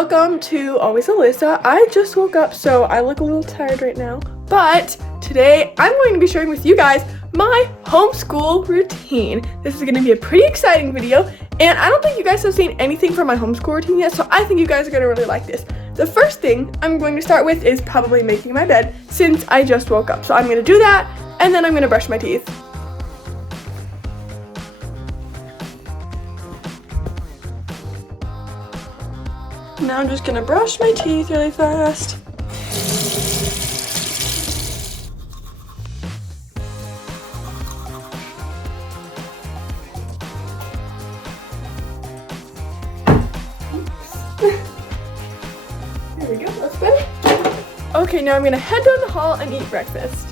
welcome to Always Alyssa. I just woke up, so I look a little tired right now. But today I'm going to be sharing with you guys my homeschool routine. This is going to be a pretty exciting video, and I don't think you guys have seen anything from my homeschool routine yet, so I think you guys are going to really like this. The first thing I'm going to start with is probably making my bed since I just woke up. So I'm going to do that, and then I'm going to brush my teeth. Now I'm just gonna brush my teeth really fast. There we go, that's better. Okay, now I'm gonna head down the hall and eat breakfast.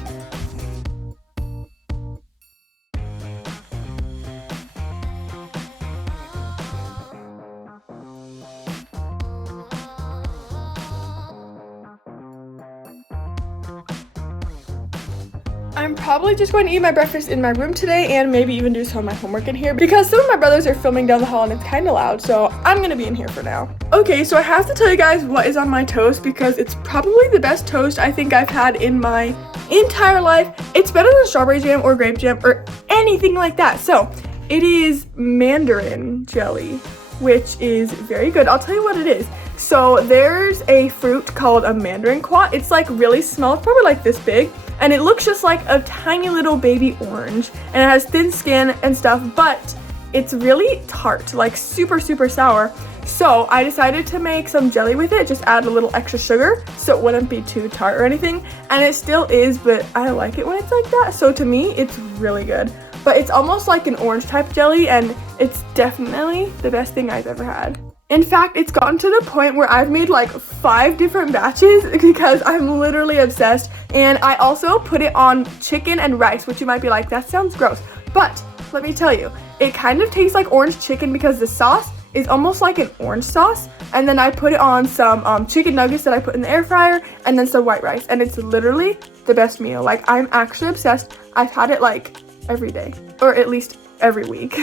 I'm probably just going to eat my breakfast in my room today and maybe even do some of my homework in here because some of my brothers are filming down the hall and it's kind of loud, so I'm going to be in here for now. Okay, so I have to tell you guys what is on my toast because it's probably the best toast I think I've had in my entire life. It's better than strawberry jam or grape jam or anything like that. So it is mandarin jelly, which is very good. I'll tell you what it is. So there's a fruit called a mandarin quat. It's like really small, it's probably like this big. And it looks just like a tiny little baby orange, and it has thin skin and stuff, but it's really tart, like super sour. So I decided to make some jelly with it, just add a little extra sugar so it wouldn't be too tart or anything, and it still is, but I like it when it's like that. So to me it's really good, but it's almost like an orange type jelly, and it's definitely the best thing I've ever had. In fact, it's gotten to the point where I've made like 5 different batches because I'm literally obsessed. And I also put it on chicken and rice, which you might be like, that sounds gross. But let me tell you, it kind of tastes like orange chicken because the sauce is almost like an orange sauce. And then I put it on some chicken nuggets that I put in the air fryer and then some white rice. And it's literally the best meal. Like, I'm actually obsessed. I've had it like every day, or at least every week.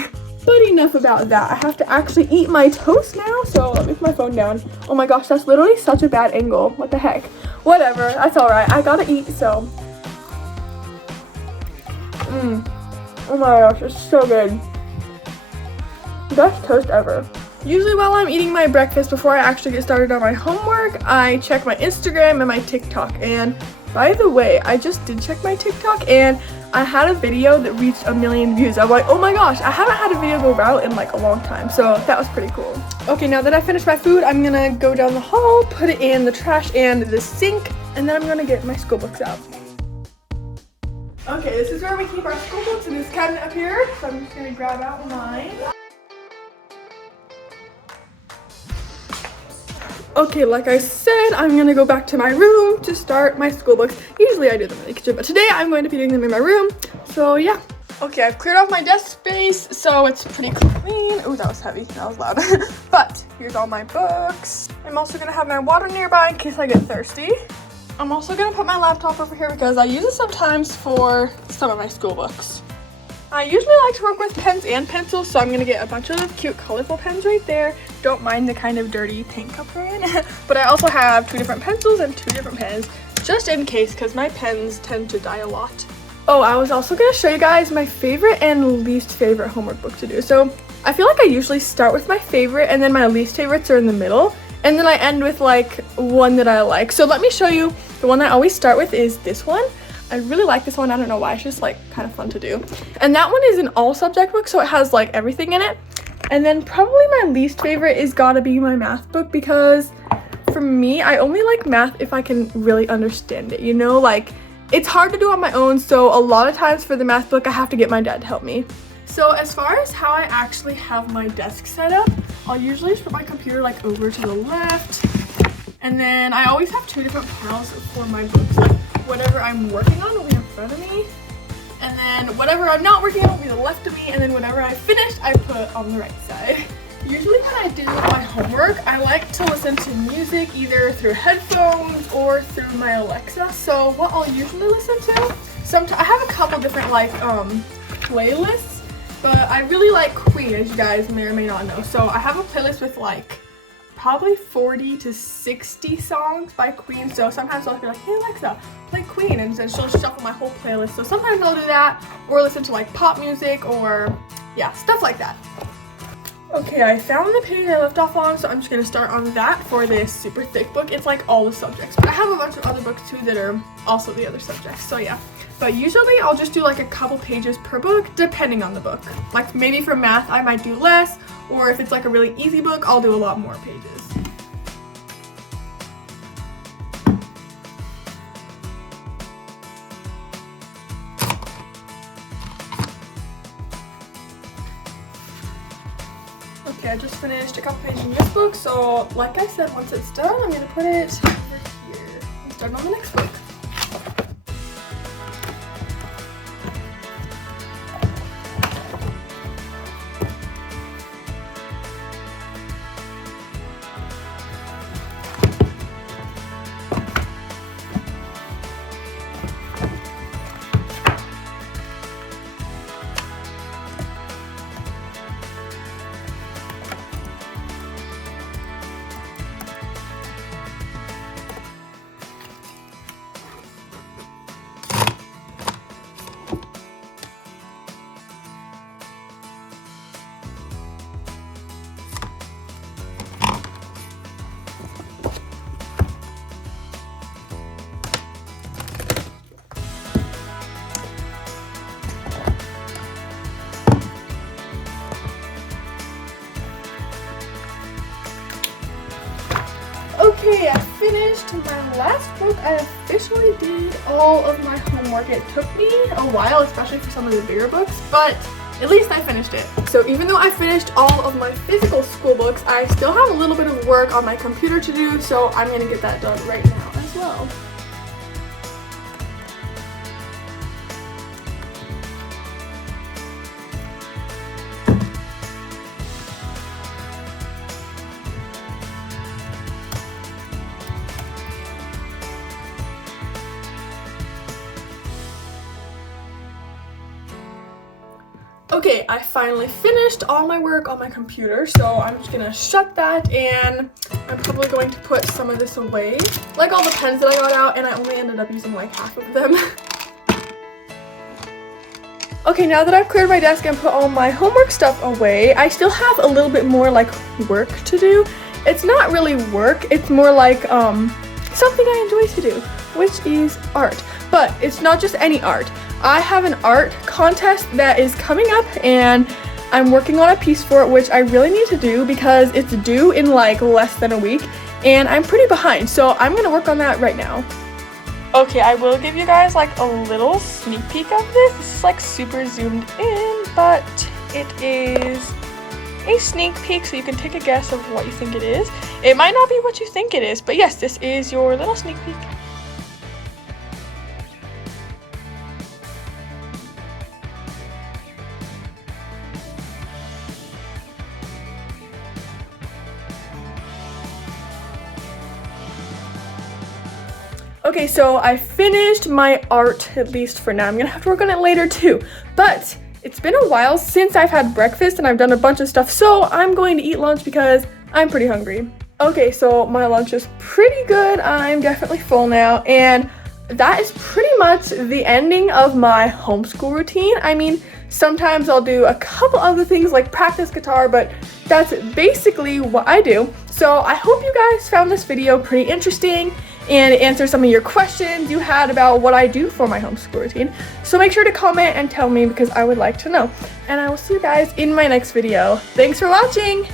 But enough about that. I have to actually eat my toast now, so let me put my phone down. Oh my gosh, that's literally such a bad angle. What the heck? Whatever, that's alright. I gotta eat, so. Oh my gosh, it's so good. Best toast ever. Usually while I'm eating my breakfast, before I actually get started on my homework, I check my Instagram and my TikTok. And by the way, I just did check my TikTok and I had a video that reached 1 million views. I'm like, oh my gosh, I haven't had a video go viral in like a long time, so that was pretty cool. Okay, now that I finished my food, I'm gonna go down the hall, put it in the trash and the sink, and then I'm gonna get my school books out. Okay, this is where we keep our school books in this cabinet up here, so I'm just gonna grab out mine. Okay, like I said, I'm gonna go back to my room to start my school books. Usually I do them in the kitchen, but today I'm going to be doing them in my room. So yeah. Okay, I've cleared off my desk space, so it's pretty clean. Oh, that was heavy, that was loud. But here's all my books. I'm also gonna have my water nearby in case I get thirsty. I'm also gonna put my laptop over here because I use it sometimes for some of my school books. I usually like to work with pens and pencils, so I'm going to get a bunch of cute, colorful pens right there. Don't mind the kind of dirty paint cup we're in. But I also have 2 different pencils and 2 different pens, just in case, because my pens tend to die a lot. Oh, I was also going to show you guys my favorite and least favorite homework book to do. So I feel like I usually start with my favorite, and then my least favorites are in the middle. And then I end with like one that I like. So let me show you. The one that I always start with is this one. I really like this one. I don't know why. It's just like kind of fun to do. And that one is an all subject book, so it has like everything in it. And then probably my least favorite is gotta be my math book because for me, I only like math if I can really understand it. You know, like it's hard to do on my own. So a lot of times for the math book, I have to get my dad to help me. So as far as how I actually have my desk set up, I'll usually just put my computer like over to the left. And then I always have 2 different piles for my books. Like whatever I'm working on will be in front of me, and then whatever I'm not working on will be the left of me, and then whatever I finished I put on the right side. Usually when I do my homework, I like to listen to music either through headphones or through my Alexa. So what I'll usually listen to, I have a couple different like playlists, but I really like Queen, as you guys may or may not know. So I have a playlist with like probably 40 to 60 songs by Queen. So sometimes I'll be like, hey Alexa, play Queen, and then she'll shuffle my whole playlist. So sometimes I'll do that, or listen to like pop music, or yeah, stuff like that. Okay, I found the page I left off on, so I'm just gonna start on that for this super thick book. It's like all the subjects, but I have a bunch of other books too that are also the other subjects, so yeah. But usually I'll just do like a couple pages per book, depending on the book. Like maybe for math, I might do less, or if it's like a really easy book, I'll do a lot more pages. Okay, I just finished a couple pages in this book, so like I said, once it's done, I'm gonna put it over here and start on the next book. Okay, I finished my last book. I officially did all of my homework. It took me a while, especially for some of the bigger books, but at least I finished it. So even though I finished all of my physical school books, I still have a little bit of work on my computer to do, so I'm gonna get that done right now as well. Okay, I finally finished all my work on my computer, so I'm just gonna shut that, and I'm probably going to put some of this away, like all the pens that I got out, and I only ended up using like half of them. Okay, now that I've cleared my desk and put all my homework stuff away, I still have a little bit more like work to do. It's not really work, it's more like something I enjoy to do, which is art. But it's not just any art. I have an art contest that is coming up, and I'm working on a piece for it, which I really need to do because it's due in like less than a week, and I'm pretty behind, so I'm gonna work on that right now. Okay, I will give you guys like a little sneak peek of this. This is like super zoomed in, but it is a sneak peek, so you can take a guess of what you think it is. It might not be what you think it is, but yes, this is your little sneak peek. Okay, so I finished my art, at least for now. I'm gonna have to work on it later too, but it's been a while since I've had breakfast and I've done a bunch of stuff, so I'm going to eat lunch because I'm pretty hungry. Okay, so my lunch is pretty good. I'm definitely full now, and that is pretty much the ending of my homeschool routine. I mean, sometimes I'll do a couple other things like practice guitar, but that's basically what I do. So I hope you guys found this video pretty interesting and answer some of your questions you had about what I do for my homeschool routine. So make sure to comment and tell me because I would like to know. And I will see you guys in my next video. Thanks for watching!